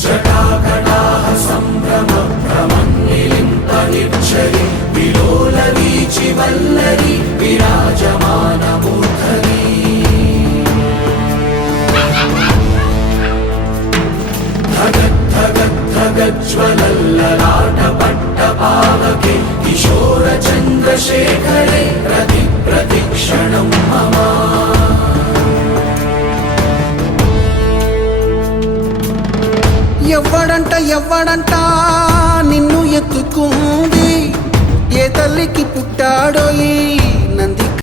జటాకటాహ సంభ్రమ భ్రమన్నిలింప నిర్ఝరి విలోల వీచి వల్లరి విరాజమాన మూర్ధని జ్వలల్లలాటపట్టపావకే కిశోర చంద్రశేఖరే ప్రతి ప్రతిక్షణం మమ ఎవ్వడంట నిన్ను ఎత్తుకుంది ఏ తల్లికి పుట్టాడో ఈ నంది